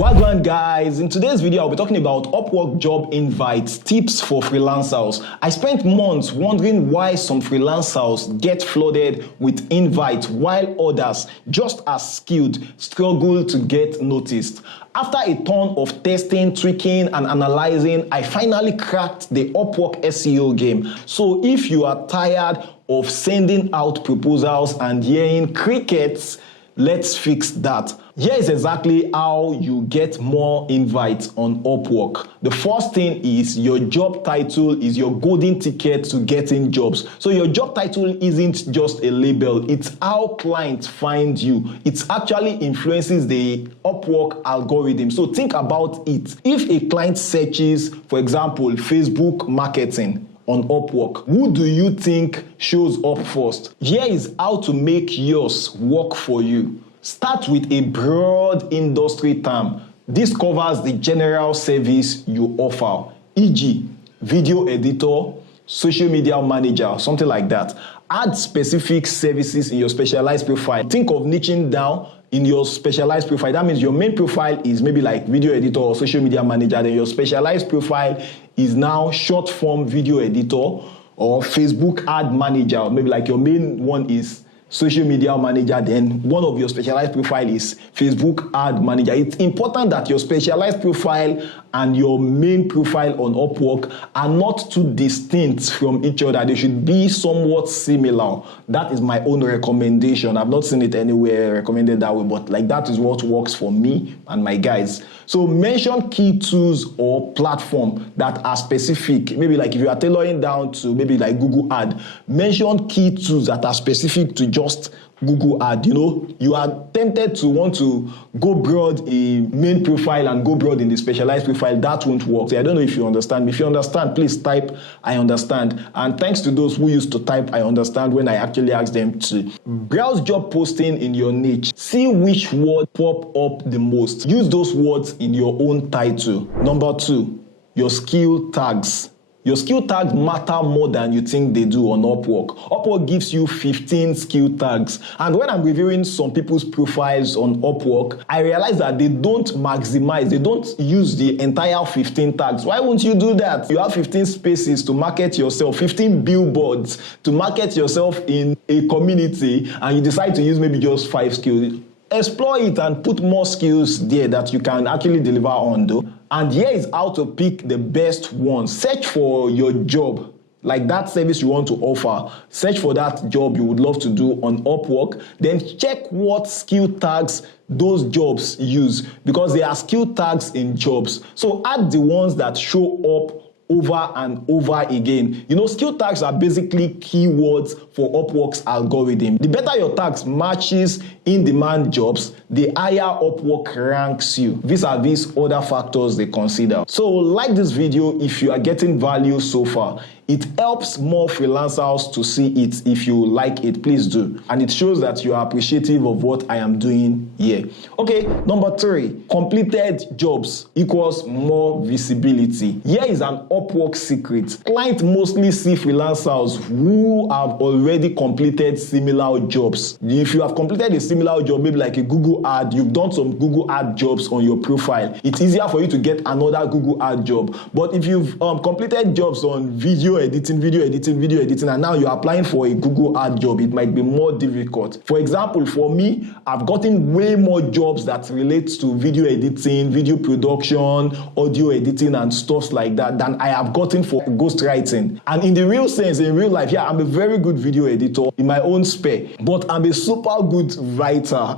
Wagwan guys, in today's video I'll be talking about Upwork Job Invites, tips for freelancers. I spent months wondering why some freelancers get flooded with invites while others, just as skilled, struggle to get noticed. After a ton of testing, tweaking and analyzing, I finally cracked the Upwork SEO game. So if you are tired of sending out proposals and hearing crickets, let's fix that. Here is exactly how you get more invites on Upwork. The first thing is your job title is your golden ticket to getting jobs. So your job title isn't just a label, it's how clients find you. It actually influences the Upwork algorithm. So think about it. If a client searches, for example, Facebook marketing on Upwork, who do you think shows up first? Here is how to make yours work for you. Start with a broad industry term. This covers the general service you offer, e.g., video editor, social media manager, something like that. Add specific services in your specialized profile. Think of niching down in your specialized profile. That means your main profile is maybe like video editor or social media manager. Then your specialized profile is now short form video editor or Facebook ad manager. Maybe like your main one is social media manager, then one of your specialized profile is Facebook ad manager. It's important that your specialized profile and your main profile on Upwork are not too distinct from each other. They should be somewhat similar. That is my own recommendation. I've not seen it anywhere recommended that way, but like that is what works for me and my guys. So mention key tools or platform that are specific. Maybe like if you are tailoring down to maybe like Google ad, mention key tools that are specific to just Google ad. You know, you are tempted to want to go broad in main profile and go broad in the specialized profile. That won't work. So I don't know if you understand. If you understand, please type I understand. And thanks to those who used to type I understand when I actually asked them to. Browse job posting in your niche. See which word pop up the most. Use those words in your own title. Number 2, your skill tags. Your skill tags matter more than you think they do on Upwork. Upwork gives you 15 skill tags. And when I'm reviewing some people's profiles on Upwork, I realize that they don't maximize, they don't use the entire 15 tags. Why won't you do that? You have 15 spaces to market yourself, 15 billboards to market yourself in a community, and you decide to use maybe just 5 skills. Explore it and put more skills there that you can actually deliver on though. And here is how to pick the best ones. Search for your job, like that service you want to offer. Search for that job you would love to do on Upwork. Then check what skill tags those jobs use, because there are skill tags in jobs. So add the ones that show up over and over again. You know, skill tags are basically keywords for Upwork's algorithm. The better your tags matches in-demand jobs, the higher Upwork ranks you vis-a-vis other factors they consider. So like this video if you are getting value so far. It helps more freelancers to see it. If you like it, please do. And it shows that you are appreciative of what I am doing here. Okay, number 3, completed jobs equals more visibility. Here is an Upwork secret. Clients mostly see freelancers who have already completed similar jobs. If you have completed a similar job, maybe like a Google ad, you've done some Google ad jobs on your profile, it's easier for you to get another Google ad job. But if you've completed jobs on video editing, and now you're applying for a Google ad job, it might be more difficult. For example, for me, I've gotten way more jobs that relate to video editing, video production, audio editing and stuff like that than I have gotten for ghostwriting. And in the real sense, in real life, yeah, I'm a very good video editor in my own spare, but I'm a super good writer.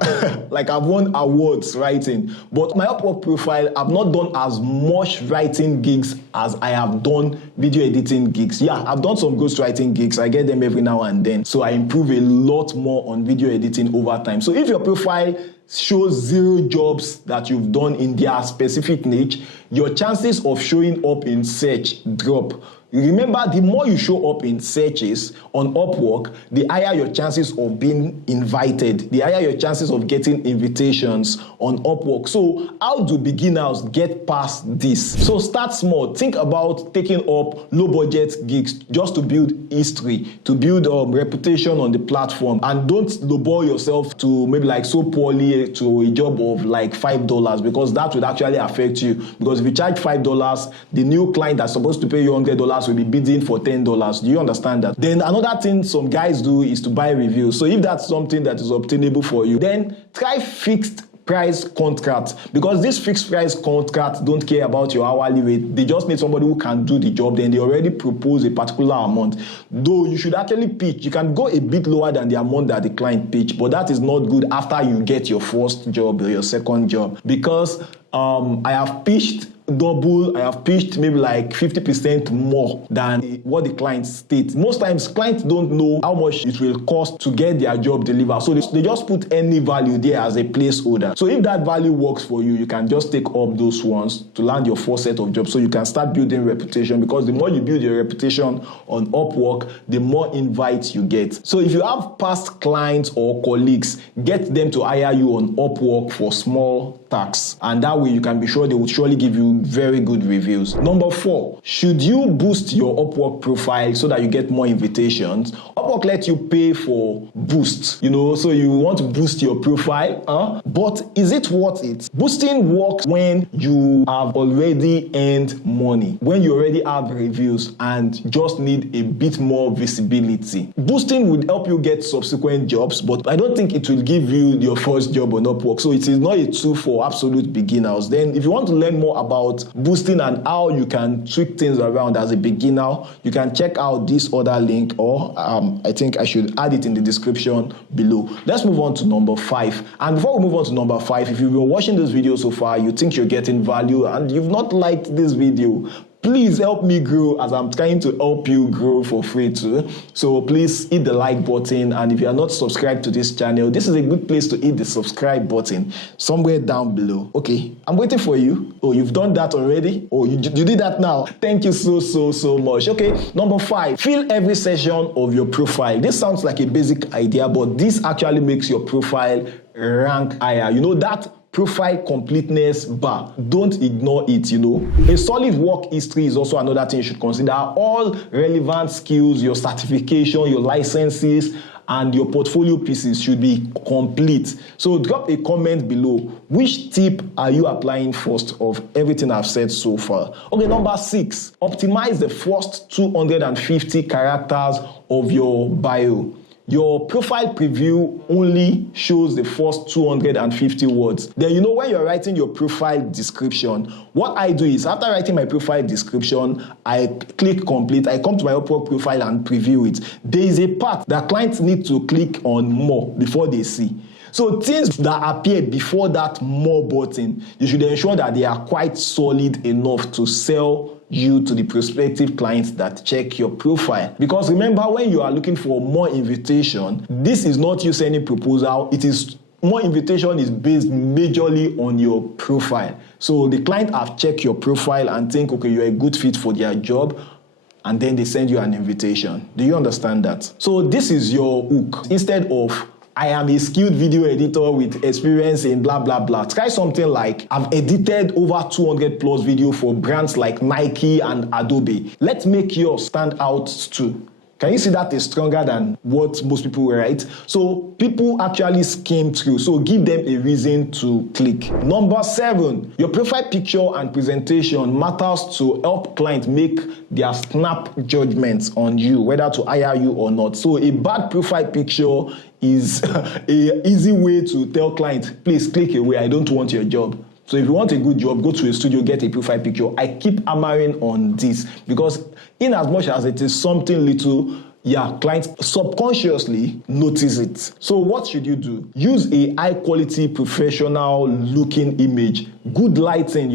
Like I've won awards writing. But my Upwork profile, I've not done as much writing gigs as I have done video editing gigs. Yeah, I've done some ghostwriting gigs. I get them every now and then. So I improve a lot more on video editing over time. So if your profile shows 0 jobs that you've done in their specific niche, your chances of showing up in search drop. Remember, the more you show up in searches on Upwork, the higher your chances of being invited, the higher your chances of getting invitations on Upwork. So how do beginners get past this? So start small. Think about taking up low budget gigs just to build history, to build reputation on the platform, and don't lowball yourself to maybe like so poorly to a job of like $5, because that would actually affect you. Because if you charge $5, the new client that's supposed to pay you $100 will be bidding for $10. Do you understand that? Then another thing some guys do is to buy reviews. So if that's something that is obtainable for you, then try fixed price contract, because these fixed price contracts don't care about your hourly rate. They just need somebody who can do the job. Then they already propose a particular amount, though you should actually pitch. You can go a bit lower than the amount that the client pitch, but that is not good after you get your first job or your second job, because I have pitched double, I have pitched maybe like 50% more than what the client states. Most times clients don't know how much it will cost to get their job delivered, so they just put any value there as a placeholder. So if that value works for you, you can just take up those ones to land your first set of jobs, so you can start building reputation, because the more you build your reputation on Upwork, the more invites you get. So if you have past clients or colleagues, get them to hire you on Upwork for small tasks, and that way you can be sure they will surely give you very good reviews. Number 4, should you boost your Upwork profile so that you get more invitations? Upwork lets you pay for boosts, so you want to boost your profile, but is it worth it? Boosting works when you have already earned money, when you already have reviews and just need a bit more visibility. Boosting would help you get subsequent jobs, but I don't think it will give you your first job on Upwork. So it is not a tool for absolute beginners. Then if you want to learn more about boosting and how you can tweak things around as a beginner, you can check out this other link, or I think I should add it in the description below. Let's move on to number 5. And before we move on to number 5, if you've been watching this video so far, you think you're getting value and you've not liked this video, please help me grow, as I'm trying to help you grow for free too. So please hit the like button, and if you are not subscribed to this channel, this is a good place to hit the subscribe button somewhere down below. Okay, I'm waiting for you. Oh, you've done that already? Oh, you did that now. Thank you so much. Okay, number 5, fill every section of your profile. This sounds like a basic idea, but this actually makes your profile rank higher. That profile completeness bar, don't ignore it. A solid work history is also another thing you should consider. All relevant skills, your certification, your licenses, and your portfolio pieces should be complete. So drop a comment below. Which tip are you applying first of everything I've said so far? Okay, number 6, optimize the first 250 characters of your bio. Your profile preview only shows the first 250 words. Then when you're writing your profile description, what I do is, after writing my profile description, I click complete, I come to my Upwork profile and preview it. There is a part that clients need to click on more before they see. So things that appear before that more button, you should ensure that they are quite solid enough to sell you to the prospective clients that check your profile. Because remember, when you are looking for more invitation, this is not you sending proposal, it is more invitation is based majorly on your profile. So the client have checked your profile and think, okay, you're a good fit for their job, and then they send you an invitation. Do you understand that? So this is your hook. Instead of, I am a skilled video editor with experience in blah, blah, blah, try something like, I've edited over 200 plus video for brands like Nike and Adobe. Let's make yours stand out too. Can you see that is stronger than what most people write? So people actually skim through. So give them a reason to click. Number 7, your profile picture and presentation matters to help clients make their snap judgments on you, whether to hire you or not. So a bad profile picture is an easy way to tell clients, please click away, I don't want your job. So if you want a good job, go to a studio, get a profile picture. I keep hammering on this because in as much as it is something little, yeah, clients subconsciously notice it. So what should you do? Use a high quality professional looking image. Good lighting,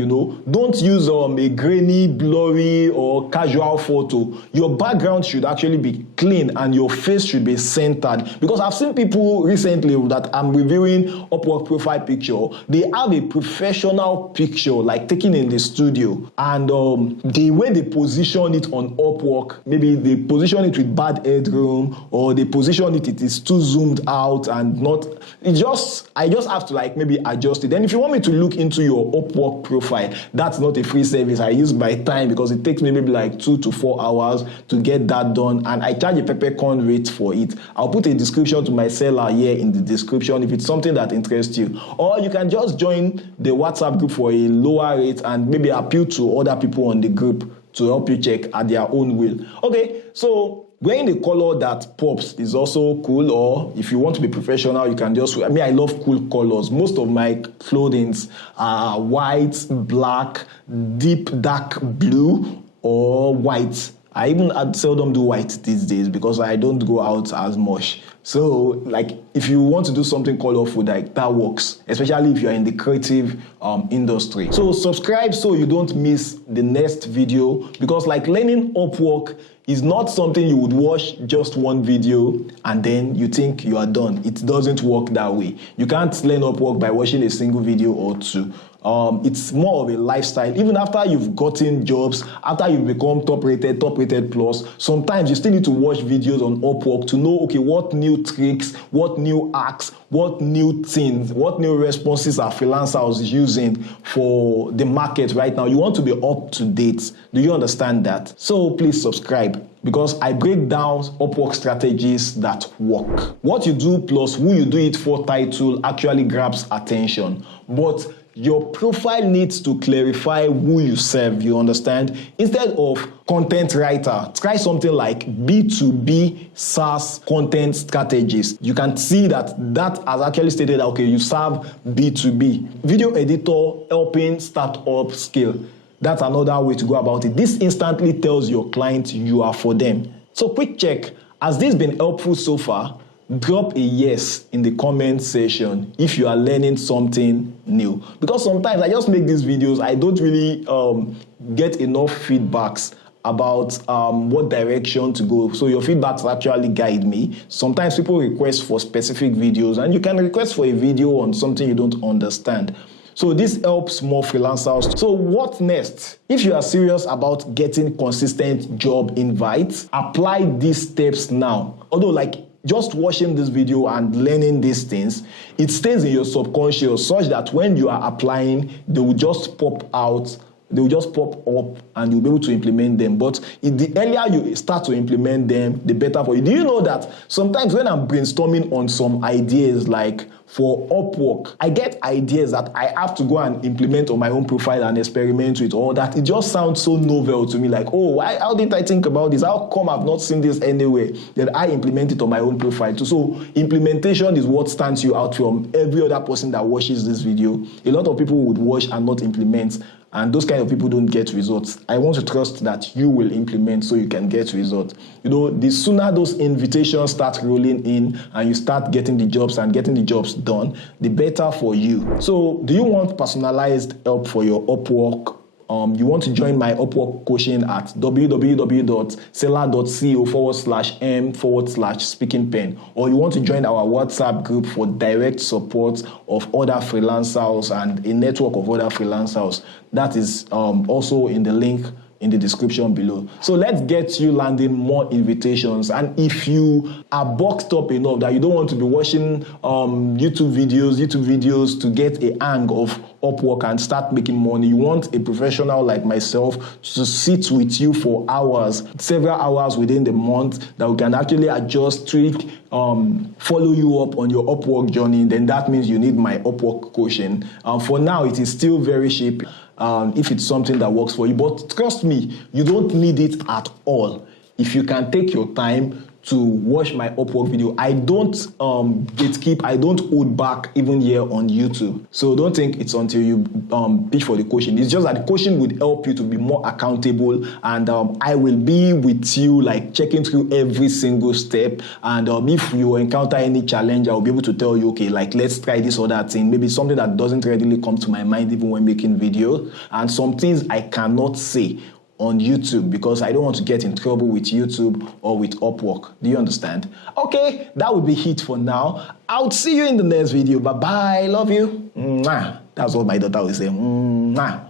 Don't use a grainy, blurry or casual photo. Your background should actually be clean and your face should be centered. Because I've seen people recently that I'm reviewing Upwork profile picture. They have a professional picture like taken in the studio, and the way they position it on Upwork, maybe they position it with bad headroom, or they position it is too zoomed out and not. I just have to maybe adjust it. Then if you want me to look into your Upwork profile, that's not a free service. I use my time because it takes me maybe 2 to 4 hours to get that done, and I charge a peppercorn rate for it. I'll put a description to my seller here in the description if it's something that interests you. Or you can just join the WhatsApp group for a lower rate and maybe appeal to other people on the group to help you check at their own will. Okay, so wearing a color that pops is also cool, or if you want to be professional, you can just wear. I love cool colors. Most of my clothings are white, black, deep dark blue, or white. I seldom do white these days because I don't go out as much. So, if you want to do something colorful, that works, especially if you're in the creative industry. So, subscribe so you don't miss the next video, because learning Upwork is not something you would watch just one video and then you think you are done. It doesn't work that way. You can't learn Upwork by watching a single video or two. It's more of a lifestyle. Even after you've gotten jobs, after you've become top rated plus, sometimes you still need to watch videos on Upwork to know, okay, what new tricks, what new hacks, what new things, what new responses are freelancers using for the market right now. You want to be up to date. Do you understand that? So please subscribe, because I break down Upwork strategies that work. What you do plus who you do it for title actually grabs attention. But your profile needs to clarify who you serve, you understand? Instead of content writer, try something like B2B SaaS content strategist. You can see that has actually stated that, okay, you serve B2B. Video editor helping startup scale. That's another way to go about it. This instantly tells your client you are for them. So quick check, has this been helpful so far? Drop a yes in the comment section if you are learning something new. Because sometimes I just make these videos, I don't really get enough feedbacks about what direction to go. So your feedbacks actually guide me. Sometimes people request for specific videos, and you can request for a video on something you don't understand. So this helps more freelancers. So what next? If you are serious about getting consistent job invites, apply these steps now. Although just watching this video and learning these things, it stays in your subconscious such that when you are applying, they will just pop out, they will just pop up and you'll be able to implement them. But the earlier you start to implement them, the better for you. Do you know that sometimes when I'm brainstorming on some ideas for Upwork, I get ideas that I have to go and implement on my own profile and experiment with, or that it just sounds so novel to me, how didn't I think about this? How come I've not seen this anywhere? Then I implement it on my own profile too. So implementation is what stands you out from every other person that watches this video. A lot of people would watch and not implement, and those kind of people don't get results. I want to trust that you will implement so you can get results. The sooner those invitations start rolling in and you start getting the jobs and getting the jobs done, the better for you. So do you want personalized help for your Upwork? You want to join my Upwork coaching at www.seller.co/m/speaking-pen, or you want to join our WhatsApp group for direct support of other freelancers and a network of other freelancers. That is also in the link in the description below. So let's get you landing more invitations. And if you are boxed up enough that you don't want to be watching YouTube videos to get a hang of Upwork and start making money, you want a professional like myself to sit with you for hours, several hours within the month, that we can actually adjust, tweak, follow you up on your Upwork journey, then that means you need my Upwork coaching. For now, it is still very cheap. If it's something that works for you. But trust me, you don't need it at all. If you can take your time to watch my Upwork video. I don't gatekeep, I don't hold back even here on YouTube. So don't think it's until you pitch for the coaching. It's just that the coaching would help you to be more accountable, and I will be with you, like checking through every single step. And if you encounter any challenge, I'll be able to tell you, okay, like let's try this or that thing. Maybe something that doesn't readily come to my mind even when making videos, and some things I cannot say on YouTube because I don't want to get in trouble with YouTube or with Upwork. Do you understand? Okay, that would be it for now. I'll see you in the next video. Bye-bye. Love you. Mwah. That's what my daughter will say. Mwah.